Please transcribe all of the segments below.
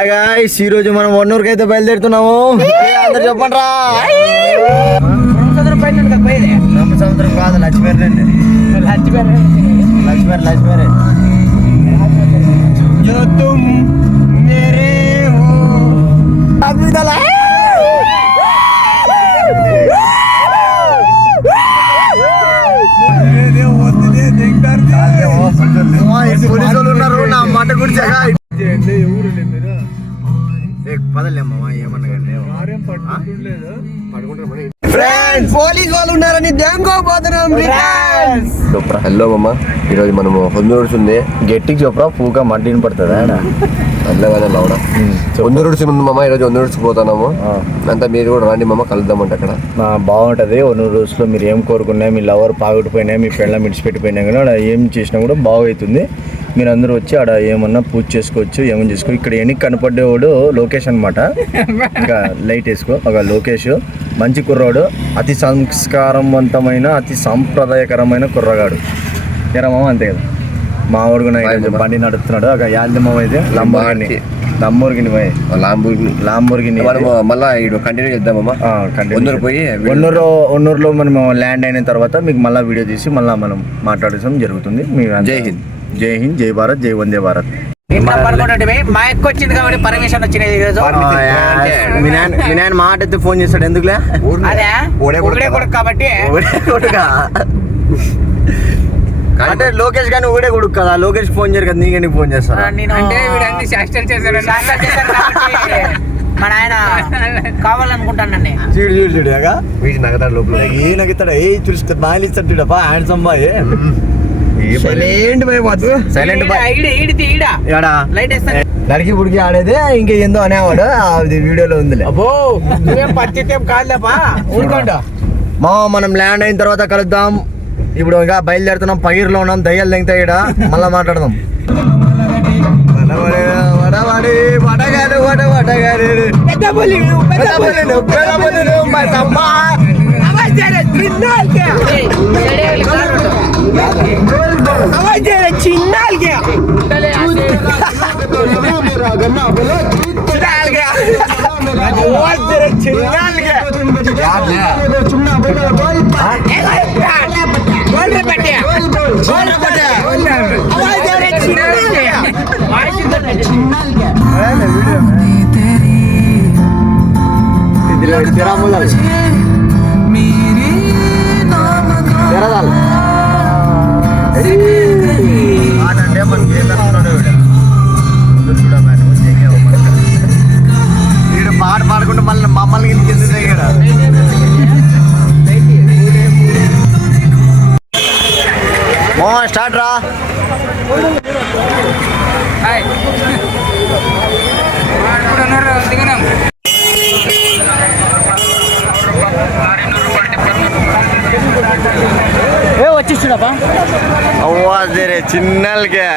ఈ రోజు మనం వన్నూరుకి అయితే బయలుదేరుతున్నాము. అందరు చెప్పండి రా. సముద్రం కాదు, లక్ష్మీర్ అండి. లక్ష్మీర్ जो तुम मेरे हो పోలీసులు ఉన్నారు నా మాట గురించి. పదలేమ్మా ఏమన్నా పోలీసు వాళ్ళు ఉన్నారని దేంకోపోతున్నాం. హలో అమ్మ, ఈరోజు మనము హొందూరుడ్స్ ఉంది. గట్టికి చెప్పరా పూగా మట్టిని పడుతుందా అల్లగానే లవడ హొందూరుడ్స్ ఉంది మామ. ఈరోజు హొందూరుడ్స్కి పోతున్నాము. అంతా మీరు కూడా రండి మామ, కలుద్దామంటే అక్కడ బాగుంటుంది. హొందూరుడ్స్లో మీరు ఏం కోరుకున్నా, మీ లవర్ పాగొట్టిపోయినా, మీ పెళ్ళ మిడిచిపెట్టిపోయినా కానీ ఏం చేసినా కూడా బాగవుతుంది. మీరు అందరూ వచ్చి ఆడ ఏమన్నా పూజ చేసుకోవచ్చు, ఏమని చేసుకో. ఇక్కడ ఎనికి కనపడేవాడు లోకేష్ అనమాట. ఇంకా లైట్ వేసుకో. ఒక లోకేష్ మంచి కుర్రాడు, అతి సంస్కారవంతమైన అతి సాంప్రదాయకరమైన కుర్రగాడు. ఎరమామ అంతే కదా. మా వాడు కూడా బండి నడుపుతున్నాడు. ఒక యాల్దమ్మ అయితే లంబోర్గిని మళ్ళీ కంటిన్యూ చేద్దామమ్మా. ఒన్నూరులో మనం ల్యాండ్ అయిన తర్వాత మీకు మళ్ళీ వీడియో తీసి మళ్ళీ మనం మాట్లాడడం జరుగుతుంది. జై హింద్, జై హింద్, జై భారత్, జై వందే భారత్. మా ఎక్క వచ్చింది కాబట్టి పర్మిషన్ వచ్చినది. మీ నాయన మాట అయితే ఫోన్ చేస్తాడు ఎందుకులే కాబట్టి. అంటే లోకేష్ గానీ ఊడే కొడుకు కదా, లోకేష్ ఫోన్ చేయరు కదా, నీకే ఫోన్ చేస్తాను. మన ఆయన కావాలనుకుంటానండి. చూడు వీటి నగతాడు లోపల ఏ నగతాడు ఏ చూస్తే బాగా ఇస్తాడు చూడప్పా. హ్యాండ్సమ్ బాయ్ నరికి పుడికి ఆడేదే ఇంక ఏందో అనేవాడు. అది వీడియోలో ఉందిలే. మా మనం ల్యాండ్ అయిన తర్వాత కలుద్దాం. ఇప్పుడు ఇంకా బయలుదేరుతున్నాం. పగిరిలో ఉన్నాం. దయ్యాలు తెంగుతా ఇక్కడ మళ్ళా మాట్లాడదాం. వీడు పాట పాడుకుంటూ మళ్ళీ మమ్మల్ని ఇంటికి స్టార్ట్ రా. వచ్చేస్తుడపా అవ్వరే చిన్నల్కే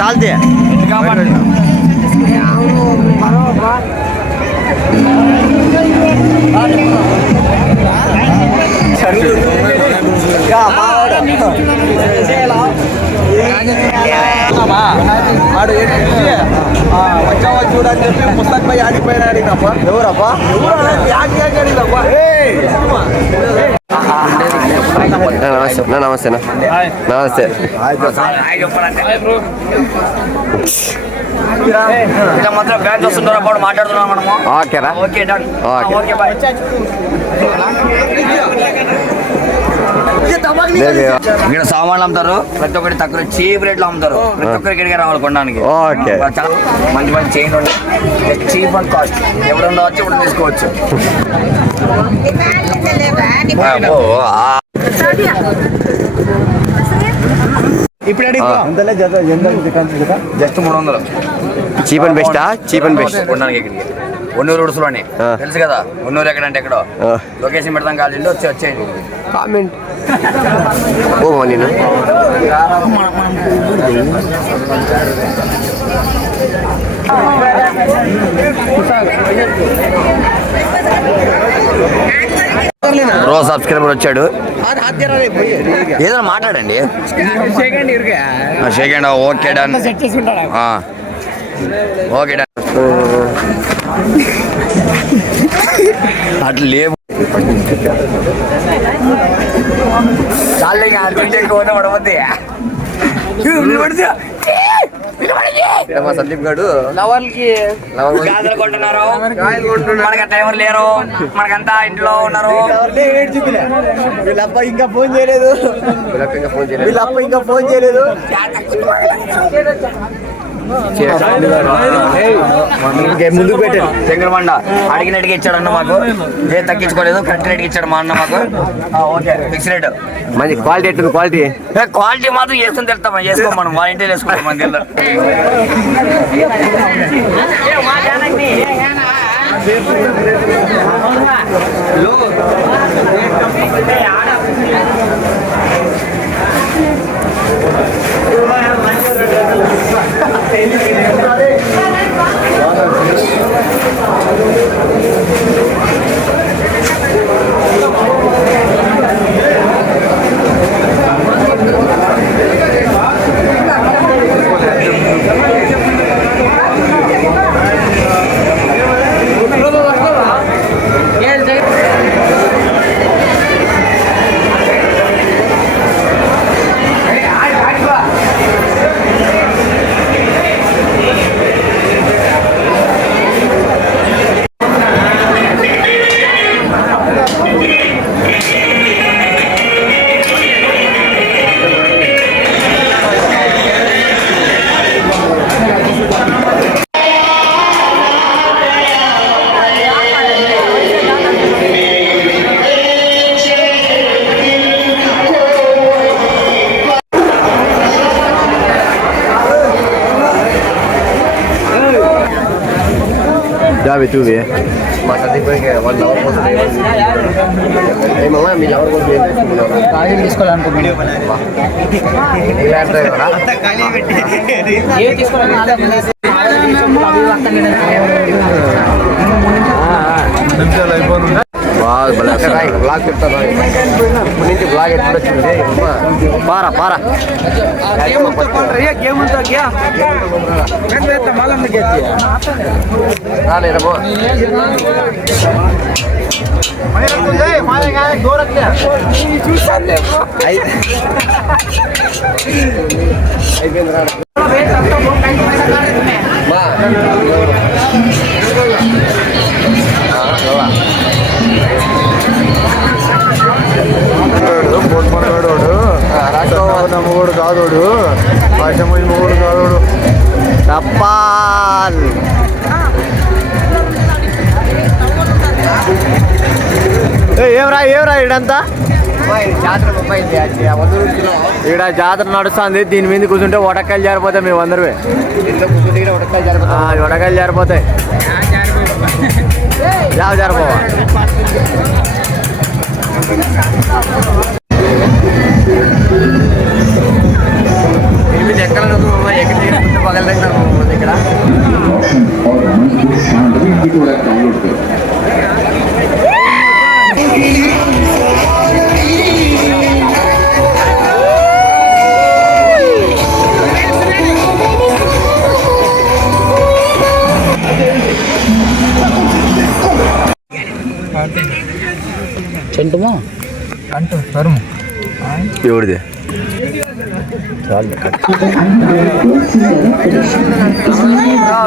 सालते వచ్చావా చూడని చెప్పి పుస్తక్ పై ఆడిపోయినా అడిగినప్ప ఎవరప్పా నమస్తే నమస్తే మాత్రం బ్యాచ్ వస్తుంటారా మాట్లాడుతున్నాం మనము. ఓకేరా ఓకే డన్ ఓకే బాయ్. ఇక్కడ సామాన్లు అమ్ముతారు, ప్రతి ఒక్కటి తక్కువ చీప్ రేట్ లో అమ్ముతారు. ప్రతి ఒక్కరికి ఇక్కడికి రావాలి కొనడానికి. ఓకే. చాలా మంచి మంచి చైన్ చీప్ అండ్ కాస్ట్. ఎవరు ఉండవచ్చు ఇప్పుడు తీసుకోవచ్చు. ఇప్పుడు జస్ట్ 300. చీప్ అండ్ బెస్టా? చీప్ అండ్ బెస్ట్ కొనడానికి ఇక్కడికి ఒన్నూరు ఉడుసులోని తెలుసు కదా. ఒన్నూరు ఎక్కడంటే ఎక్కడో లొకేషన్ పెడతాం, కావాలంటే వచ్చేయండి. కామెంట్ ఓ నేను బ్రో సబ్స్క్రైబర్ వచ్చాడు, ఏదైనా మాట్లాడండి. Shake hand. Okay done. Okay done. అట్లా లేవు చాలే పడవద్ది. మా సందీప్ గారు గాజులు కొంటున్నారు, మనకి డ్రైవర్ లేరు, మనకంతా ఇంట్లో ఉన్నారు. వీళ్ళప్ప ఇంకా ఫోన్ చేయలేదు. ముందుకు పెట్టాను. చంద్రమండ అడిగినట్టుగా ఇచ్చాడన్న మాకు, ఏం తగ్గించుకోలేదు. కరెక్ట్ రేట్కి ఇచ్చాడు మా అన్న మాకు. Okay fix rate. మంచి క్వాలిటీ ఎట్టుంది? క్వాలిటీ మాత్రం వేసుకుని తెలుస్తాం, వేసుకోం మనం. వాళ్ళ ఇంటికి వేసుకుంటాం మనకి. జాబీ చూవి మా సందీప్ వాళ్ళు లవర్ కోసం ఏమమ్మా మీ లవర్ కోసం ఏం తీసుకున్నావు? తీసుకోవాలనుకుంటున్నాను. బ్లాగ్ చెప్తాను ఇప్పటి నుంచి బ్లాగ్ ఎట్లా వచ్చింది. పారా రాలేదమ్మా. అయిపోయింది రా. నమ్మగోడు కాదోడు, భాషమయ్య మొగోడు కాదోడు. తప్పాల్ ఏమరా ఇడంతా ఇక్కడ జాతర నడుస్తుంది. దీని మీద కూర్చుంటే వడకాయలు జారిపోతాయి. మేము అందరూ వడకాయలు జారిపోతాయి. జారిపోవా ఎక్కడ ఎక్కడ పగల ఇక్కడ చెంటుమా అంటూ తరుము ఎవరిది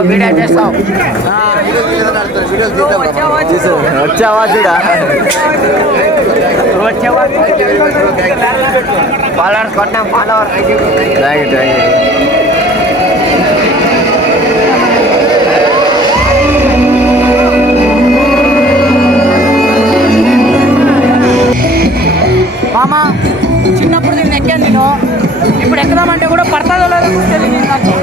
వీడియో చేస్తాం. వచ్చావా చూడా ఫాలోవర్స్ కొట్టాం ఫాలోవర్. Thank you. మామ చిన్నప్పుడు నేను ఎక్కాను, నేను ఇప్పుడు ఎక్కుదామంటే కూడా పడతాదో లేదో తెలియదు నాకు.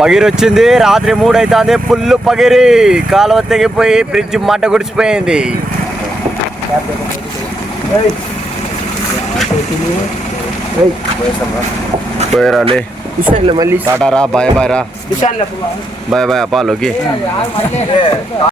పగిరి వచ్చింది, రాత్రి 3 అవుతుంది, ఫుల్ పగిరి, కాలువ తెగిపోయి బ్రిడ్జ్ మంట గుడిచిపోయింది. పోయిరాలే టాటా రా, బాయ్ బాయ్ రా, బాయ్ బాయ్ అపాలోకి.